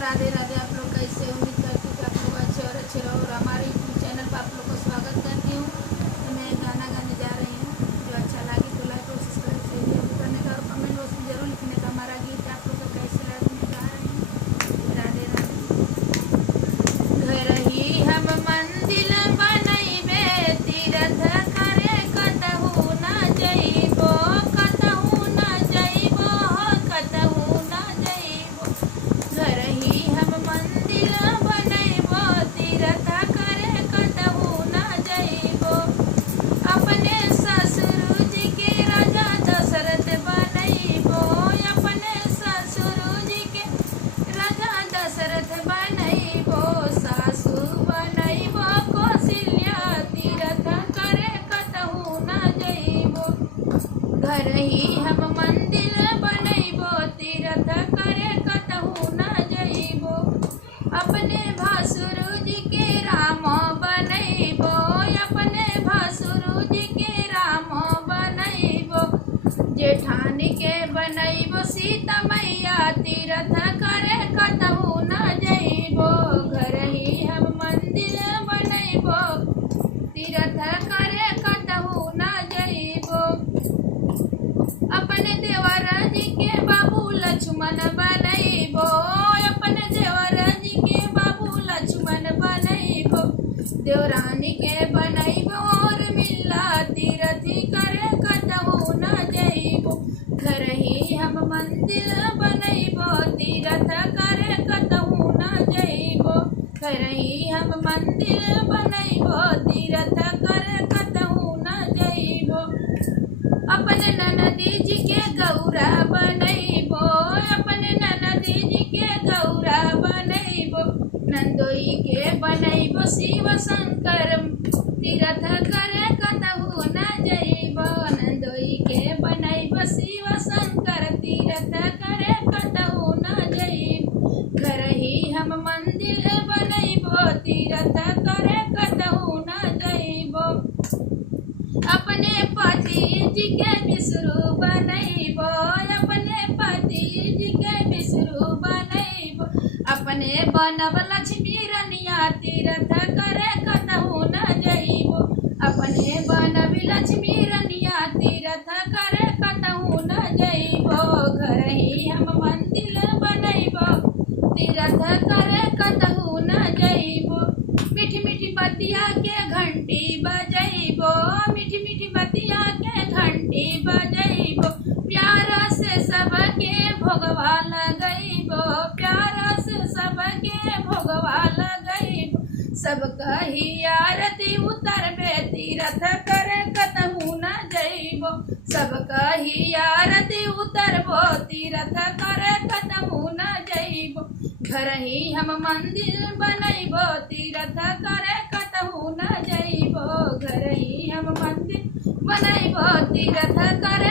राधे राधे। आप लोग कैसे? उम्मीद करती हूँ कि आप लोग अच्छे और अच्छे रहो। और हमारे यूट्यूब चैनल पर आप लोग को स्वागत करती हूँ। तो मैं गाना गाने जा रही हूँ। जो अच्छा लगे तो लाइक और सब्सक्राइब शेयर करने का और कमेंट बॉक्स में जरूर लिखने का हमारा गीत आप लोग को कैसे लगे। मैं गा रही हूँ। राधे राधे। घर ही हम मंदिर बनैबे, तीर्थ करे कतहु न जइबो, कतहु न जइबो, कतहु न जइबो। घर ही हम मंदिर बनैबो, तीर्थ करे कतहु न जइबो। अपने ससुर जी के राजा दशरथ बनैबो, अपने ससुर जी के राजा दशरथ बनैबो। सासु बनैबो कौशल्या, तीर्थ करे कतहु न जइबो। घर ही हम मंदिर बनैबो, तीर्थ करे कतहु न जइबो। अपने भासुर जी के राम बनैबो, अपने भासुर जी के राम बनैबो। जेठानी के बनैबो सीता मैया, तीर्थ करे कतहु न जइबो। घर ही हम मंदिर बनैबो, तीर्थ करे कतहु न जइबो। अपने देवर जी के बाबू लक्ष्मण बनैबो, अपने देवर जी के बाबू लक्ष्मण बनैबो। देवरानी के बनैबो और मिला, तीर्थ करे कतहु न जइबो। घर ही हम मंदिर बनैबो, तीर्थ करे कतहु न जइबो। घर ही हम मंदिर बनैबो, तीर्थ करे कतहु न जइबो। अपने ननदी जी के गौरा बनैबो, अपने ननदी जी के गौरा बनैबो। नंदोई के बनैबो शिव शंकर, तीर्थ करे कतहु न जइबो। नंदोई के बनैबो शिव शंकर, तीर्थ करे कतहु न जइबो। घर ही हम मंदिर बनैबो, तीर्थ करे कतहु न जइबो। अपने पति जी के विष्णु बनैबो, अपने पति जी के विष्णु बनैबो। अपने बनब लक्ष्मी रनिया, तीर्थ करे कतहु न जइबो। अपने बनब लक्ष्मी रनिया, तीर्थ करे कतहु न जइबो। घर ही हम मंदिर बनैबो, तीर्थ करे कतहु न जइबो। मीठी मीठी बतिया के घंटी बजैबो, मीठी मीठी बतिया के घंटी बजैबो। प्यार से सबके भोगवा लगैबो, प्यार से सबके भोगवा लगैबो। सबका ही आरती उतरबे, तीर्थ करे कतहु न जइबो। सबका ही आरती उतरबो, तीर्थ करे कतहु न जइबो। घर ही हम मंदिर बनैबो, तीर्थ करे कतहु न जइबो। घर ही हम मंदिर बनैबो, तीर्थ करे